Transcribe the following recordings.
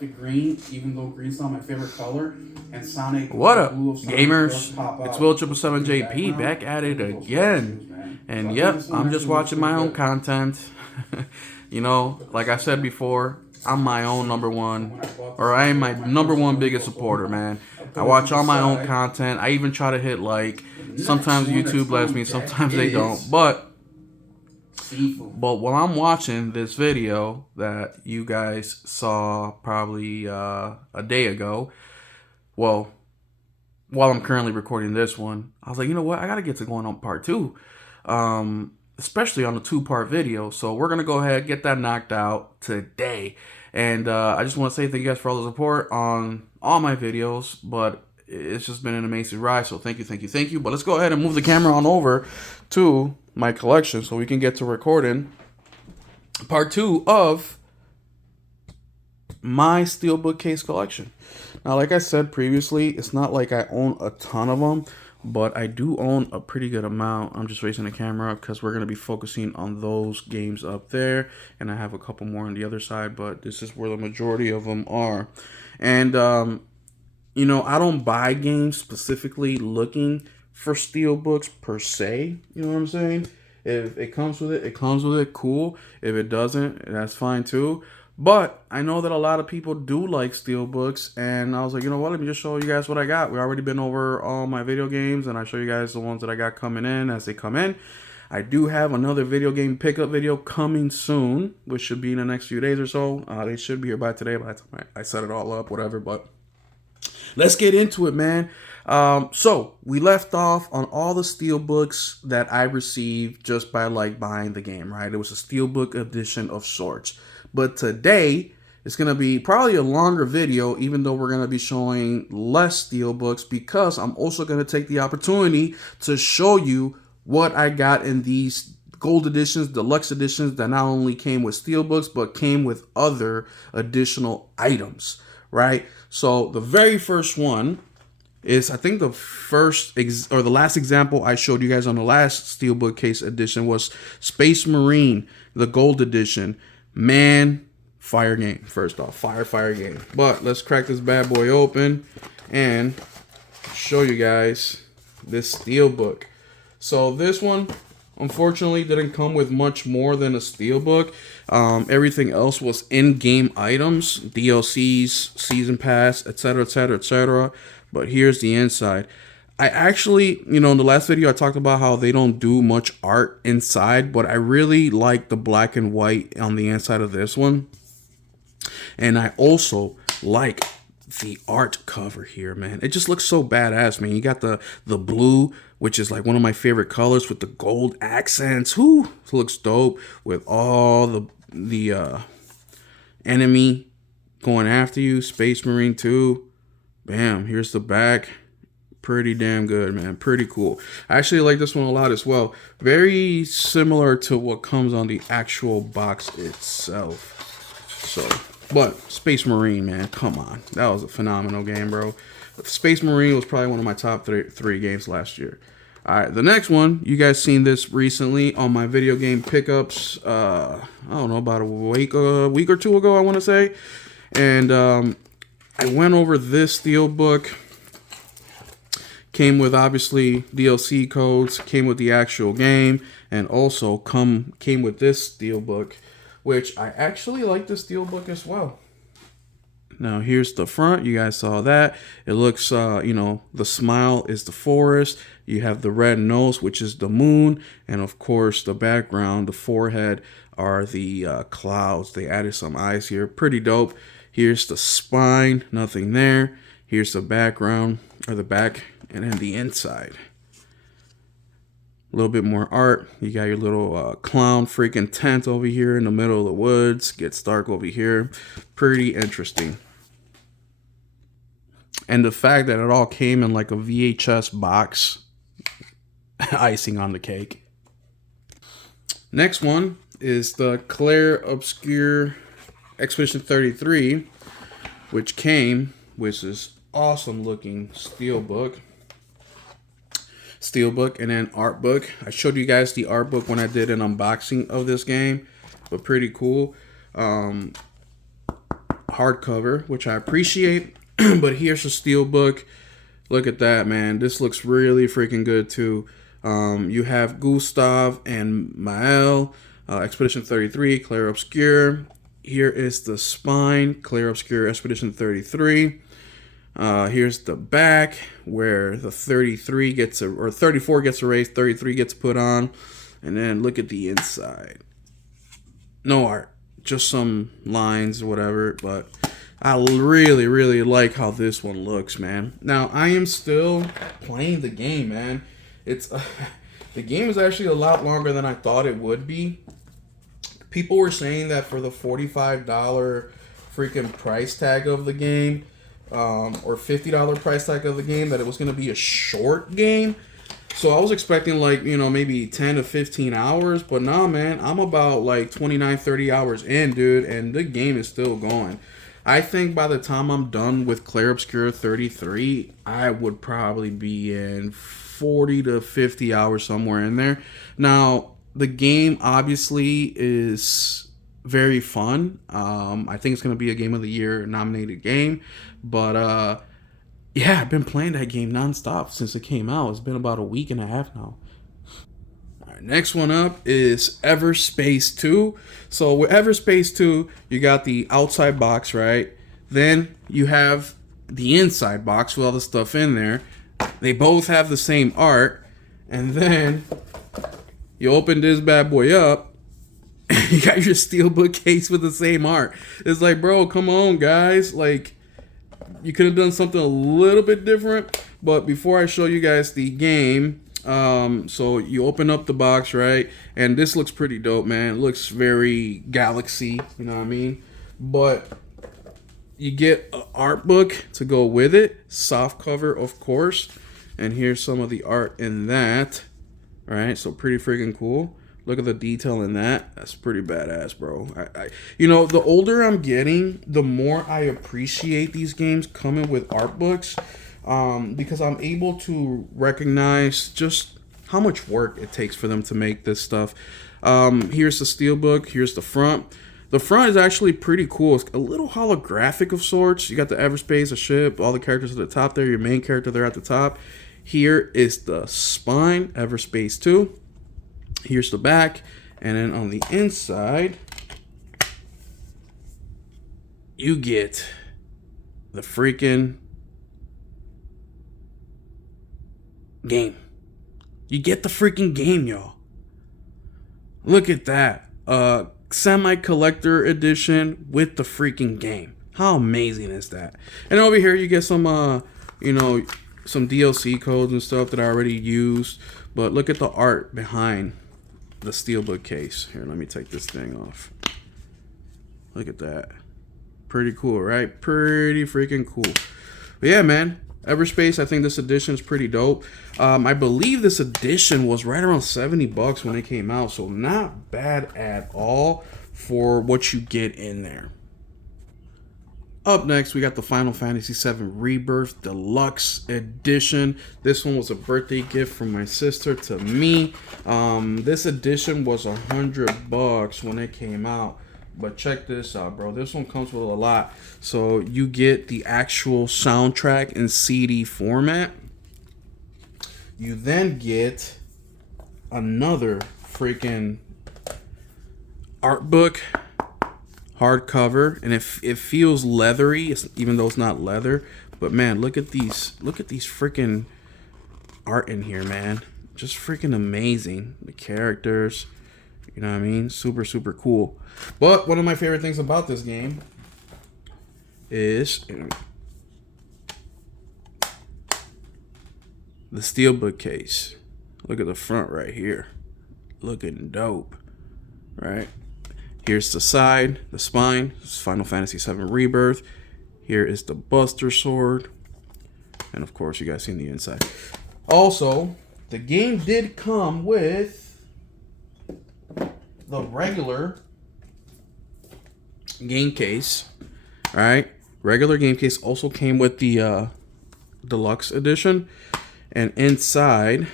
the green, even though green's not my favorite color. And Sonic. What up, gamers? It's Will777JP back at it again. And yep, I'm just watching my own content. You know, like I said before, I'm my own #1, or I am my #1 biggest supporter, man. I watch all my own content. I even try to hit like. Sometimes YouTube lets me, sometimes they don't. But while I'm watching this video that you guys saw probably a day ago, well, while I'm currently recording this one, I was like, you know what? I got to get to going on part 2, especially on the 2-part video. So we're going to go ahead, get that knocked out today. And I just want to say thank you guys for all the support on all my videos, but it's just been an amazing ride. So thank you, thank you, thank you. But let's go ahead and move the camera on over to my collection so we can get to recording part 2 of my steelbook case collection. Now, like I said previously, it's not like I own a ton of them, but I do own a pretty good amount. I'm just raising the camera up because we're going to be focusing on those games up there, and I have a couple more on the other side, but this is where the majority of them are. And you know, I don't buy games specifically looking for steelbooks per se. You know what I'm saying? If it comes with it, it comes with it. Cool. If it doesn't, that's fine too. But I know that a lot of people do like steelbooks, and I was like, you know what? Let me just show you guys what I got. We've already been over all my video games, and I show you guys the ones that I got coming in as they come in. I do have another video game pickup video coming soon, which should be in the next few days or so. They should be here by today by the time I set it all up, whatever. But let's get into it, man. So we left off on all the steelbooks that I received just by like buying the game, right? It was a steelbook edition of sorts. But today it's going to be probably a longer video, even though we're going to be showing less steelbooks, because I'm also going to take the opportunity to show you what I got in these gold editions, deluxe editions that not only came with steelbooks, but came with other additional items, right? So the very first one is, I think the first or the last example I showed you guys on the last steelbook case edition was Space Marine, the gold edition. Man, fire game. First off, fire game. But let's crack this bad boy open and show you guys this steelbook. So this one, unfortunately, didn't come with much more than a steelbook. Everything else was in-game items, DLCs, season pass, etc., etc., etc. But here's the inside. I actually, you know, in the last video, I talked about how they don't do much art inside, but I really like the black and white on the inside of this one. And I also like the art cover here, man. It just looks so badass, man. You got the blue, which is like one of my favorite colors, with the gold accents. Whoo, it looks dope with all the enemy going after you. Space Marine 2. Bam, here's the back. Pretty damn good, man. Pretty cool. I actually like this one a lot as well. Very similar to what comes on the actual box itself. So, but Space Marine, man, come on. That was a phenomenal game, bro. Space Marine was probably one of my top three games last year. All right, the next one, you guys seen this recently on my video game pickups. I don't know, about a week or two ago, I want to say. And I went over this steelbook. Came with, obviously, DLC codes, came with the actual game, and also came with this steelbook, which I actually like this steelbook as well. Now, here's the front. You guys saw that. It looks, you know, the smile is the forest. You have the red nose, which is the moon. And, of course, the background, the forehead, are the clouds. They added some eyes here. Pretty dope. Here's the spine. Nothing there. Here's the background, or the back. And then the inside, a little bit more art. You got your little clown freaking tent over here in the middle of the woods. Gets dark over here. Pretty interesting. And the fact that it all came in like a VHS box, icing on the cake. Next one is the Claire Obscure Expedition 33, which came with this awesome looking steelbook and then art book. I showed you guys the art book when I did an unboxing of this game, but pretty cool. hardcover, which I appreciate. But here's a steel book. Look at that, man. This looks really freaking good too. You have Gustav and Mael, Expedition 33, Clair Obscure. Here is the spine, Clair Obscure, Expedition 33. Here's the back where the 33 gets or 34 gets erased, 33 gets put on, and then look at the inside. No art, just some lines or whatever, but I really, really like how this one looks, man. Now, I am still playing the game, man. It's the game is actually a lot longer than I thought it would be. People were saying that for the $45 freaking price tag of the game, or $50 price tag of the game, that it was going to be a short game. So I was expecting like, you know, maybe 10 to 15 hours, but nah, man, I'm about like 29, 30 hours in, dude, and the game is still going. I think by the time I'm done with Clair Obscure 33, I would probably be in 40 to 50 hours, somewhere in there. Now, the game obviously is very fun. I think it's going to be a Game of the Year nominated game, but yeah, I've been playing that game nonstop since it came out. It's been about a week and a half now. All right, next one up is Everspace 2. So with Everspace 2, you got the outside box, right? Then you have the inside box with all the stuff in there. They both have the same art. And then you open this bad boy up, and you got your steelbook case with the same art. It's like, bro, come on, guys. Like, you could have done something a little bit different. But before I show you guys the game, so you open up the box, right? And this looks pretty dope, man. It looks very Galaxy, you know what I mean? But you get an art book to go with it. Soft cover, of course. And here's some of the art in that. All right, so pretty freaking cool. Look at the detail in that. That's pretty badass, bro. You know, the older I'm getting, the more I appreciate these games coming with art books, because I'm able to recognize just how much work it takes for them to make this stuff. Here's the steelbook. Here's the front. The front is actually pretty cool. It's a little holographic of sorts. You got the Everspace, a ship, all the characters at the top there. Your main character there at the top. Here is the spine, Everspace 2. Here's the back, and then on the inside, you get the freaking game. You get the freaking game, y'all. Look at that. Semi-collector edition with the freaking game. How amazing is that? And over here, you get some, you know, some DLC codes and stuff that I already used. But look at the art behind the steelbook case. Here, let me take this thing off. Look at that. Pretty cool, right? Pretty freaking cool. But yeah, man, Everspace, I think this edition is pretty dope. I believe this edition was right around $70 when it came out, so not bad at all for what you get in there. Up next, we got the Final Fantasy VII Rebirth Deluxe Edition. This one was a birthday gift from my sister to me. This edition was $100 when it came out. But check this out, bro. This one comes with a lot. So you get the actual soundtrack in CD format. You then get another freaking art book. Hardcover, and it feels leathery, even though it's not leather. But man, look at these freaking art in here, man. Just freaking amazing. The characters, you know what I mean? Super, super cool. But one of my favorite things about this game is the steelbook case. Look at the front right here. Looking dope, right? Here's the side, the spine. This is Final Fantasy VII Rebirth. Here is the Buster Sword. And of course, you guys seen the inside. Also, the game did come with the regular game case. Alright. Regular game case also came with the deluxe edition. And inside,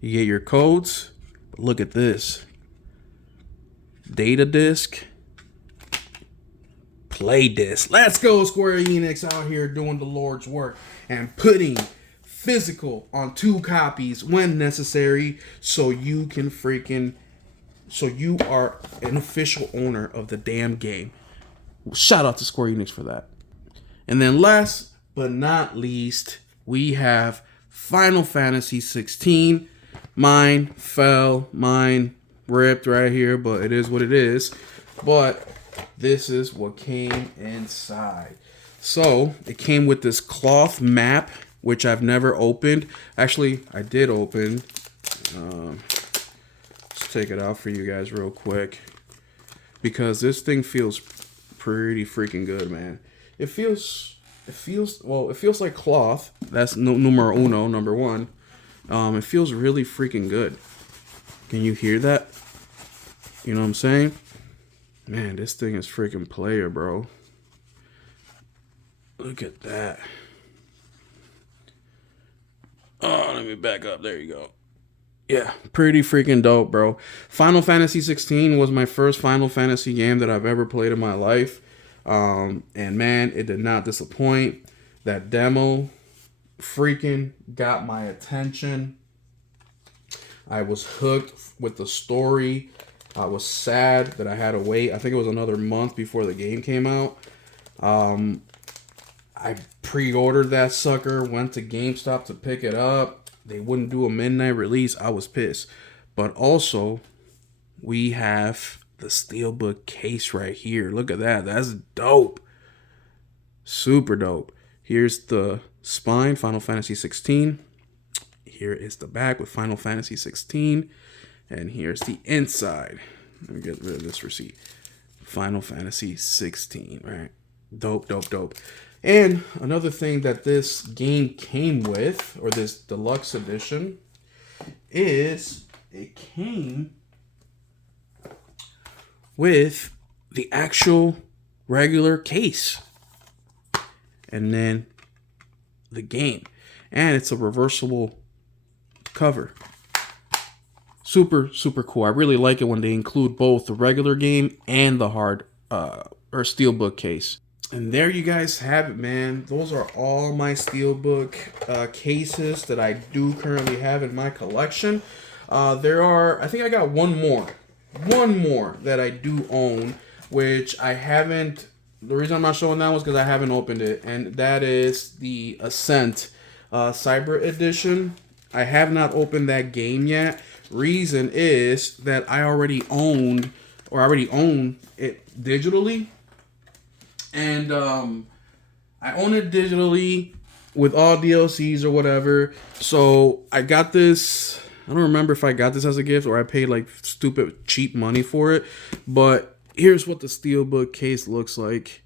you get your codes. But look at this. Data disc, played this. Let's go, Square Enix, out here doing the Lord's work and putting physical on 2 copies when necessary, so you can so you are an official owner of the damn game. Shout out to Square Enix for that. And then last but not least, we have Final Fantasy 16. Mine fell, mine ripped right here, but it is what it is. But this is what came inside. So it came with this cloth map, which I've never opened. Actually, I did open. Let's take it out for you guys real quick, because this thing feels pretty freaking good, man. It feels like cloth. That's numero uno, number one. It feels really freaking good. Can you hear that? You know what I'm saying? Man, this thing is freaking player, bro. Look at that. Oh, let me back up. There you go. Yeah, pretty freaking dope, bro. Final Fantasy 16 was my first Final Fantasy game that I've ever played in my life. And man, it did not disappoint. That demo freaking got my attention. I was hooked with the story. I was sad that I had to wait. I think it was another month before the game came out. I pre-ordered that sucker, went to GameStop to pick it up. They wouldn't do a midnight release. I was pissed. But also, we have the Steelbook case right here. Look at that. That's dope. Super dope. Here's the spine, Final Fantasy 16. Here is the back with Final Fantasy 16. And here's the inside. Let me get rid of this receipt. Final Fantasy 16, right? Dope, dope, dope. And another thing that this game came with, or this deluxe edition, is it came with the actual regular case. And then the game. And it's a reversible cover. Super, super cool. I really like it when they include both the regular game and the hard or Steelbook case. And there you guys have it, man. Those are all my Steelbook cases that I do currently have in my collection. I think I got one more that I do own, which I haven't. The reason I'm not showing that was because I haven't opened it, and that is the Ascent Cyber Edition. I have not opened that game yet. Reason is that I already own it digitally. And I own it digitally with all DLCs or whatever. So I got this. I don't remember if I got this as a gift or I paid like stupid cheap money for it. But here's what the Steelbook case looks like.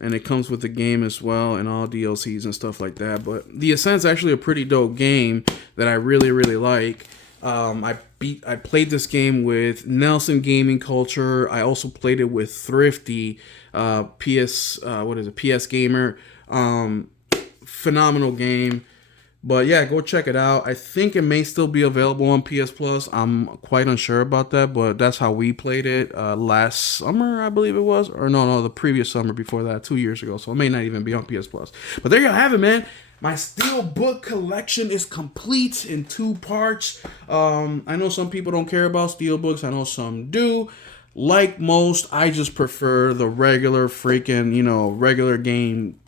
And it comes with the game as well and all DLCs and stuff like that. But the Ascent's actually a pretty dope game that I really, really like. I played this game with Nelson Gaming Culture. I also played it with Thrifty, PS Gamer. Phenomenal game. But yeah, go check it out. I think it may still be available on PS Plus. I'm quite unsure about that, but that's how we played it last summer, I believe it was. Or no, the previous summer before that, 2 years ago. So it may not even be on PS Plus. But there you have it, man. My Steelbook collection is complete in 2 parts. I know some people don't care about Steelbooks. I know some do. Like most, I just prefer the regular freaking, regular game,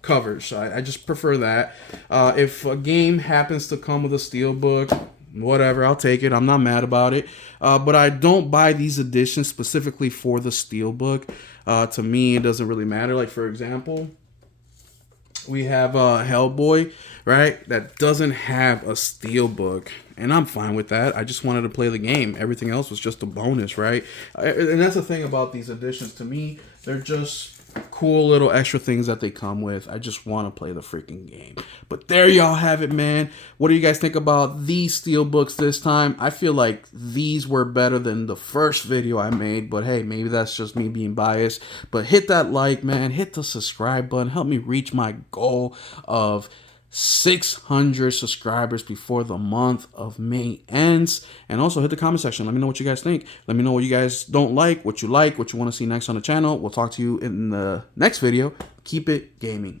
covers. I just prefer that. If a game happens to come with a Steelbook, whatever, I'll take it. I'm not mad about it. But I don't buy these editions specifically for the Steelbook. To me, it doesn't really matter. Like, for example, we have Hellboy, right? That doesn't have a Steelbook. And I'm fine with that. I just wanted to play the game. Everything else was just a bonus, right? And that's the thing about these editions. To me, they're just cool little extra things that they come with. I just want to play the freaking game. But there y'all have it, man. What do you guys think about these Steelbooks this time? I feel like these were better than the first video I made. But hey, maybe that's just me being biased. But hit that like, man. Hit the subscribe button. Help me reach my goal of 600 subscribers before the month of May ends. And also hit the comment section. Let me know what you guys think. Let me know what you guys don't like, what you want to see next on the channel. We'll talk to you in the next video. Keep it gaming.